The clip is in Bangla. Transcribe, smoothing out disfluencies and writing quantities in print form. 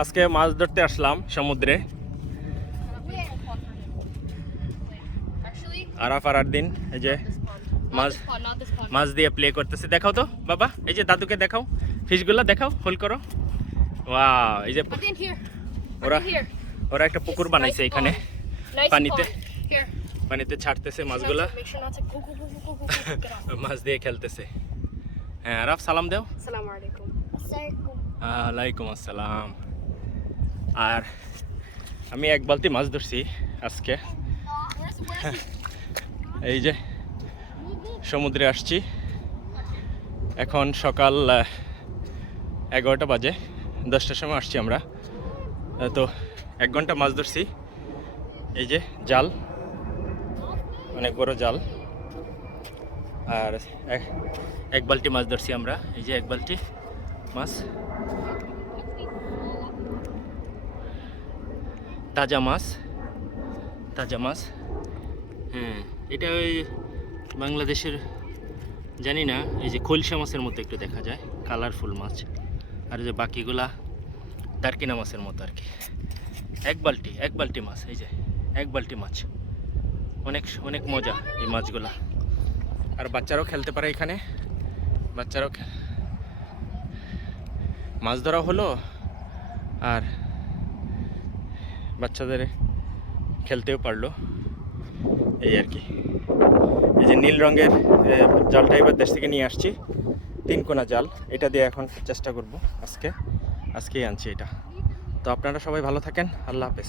আজকে মাছ ধরতে আসলাম সমুদ্রে। আরাফ আর দিন এই যে মাছ দিয়ে প্লে করতেছে। দেখাও তো বাবা, এই যে দাদুকে দেখাও, ফিশগুলো দেখাও, হোল্ড করো। ওয়াও, এই যে ওরা একটা পুকুর বানাইছে এখানে, পানিতে ছাড়তেছে মাছগুলা, মাছ দিয়ে খেলতেছে। হ্যাঁ আরাফ, সালাম দাও। ওয়ালাইকুম আসসালাম। আর আমি এক বালতি মাছ ধরছি আজকে। এই যে সমুদ্রে আসছি, এখন সকাল 11টা বাজে, 10টার সময় আসছি আমরা। তো 1 ঘন্টা মাছ ধরছি। এই যে জাল, অনেক বড় জাল, আর এক বালতি মাছ ধরছি আমরা। এই যে 1 বালতি মাছ, তাজা মাছ, তাজা মাছ। হ্যাঁ, এটা ওই বাংলাদেশের জানি না, এই যে খলসা মাছের মতো একটু দেখা যায়, কালারফুল মাছ। আর যে বাকিগুলা দারকিনা মাছের মতো আর কি। এক বালতি মাছ, এই যে 1 বালতি মাছ। অনেক অনেক মজা এই মাছগুলা। আর বাচ্চারাও খেলতে পারে এখানে, বাচ্চারাও মাছ ধরা হলো, আর বাচ্চাদের খেলতেও পারলো, এই আর কি। এই যে নীল রঙের জালটা এবার দেশ থেকে নিয়ে আসছি, 3 কোনা জাল। এটা দিয়ে এখন চেষ্টা করব, আজকেই আনছি এটা। তো আপনারা সবাই ভালো থাকেন, আল্লাহ হাফেজ।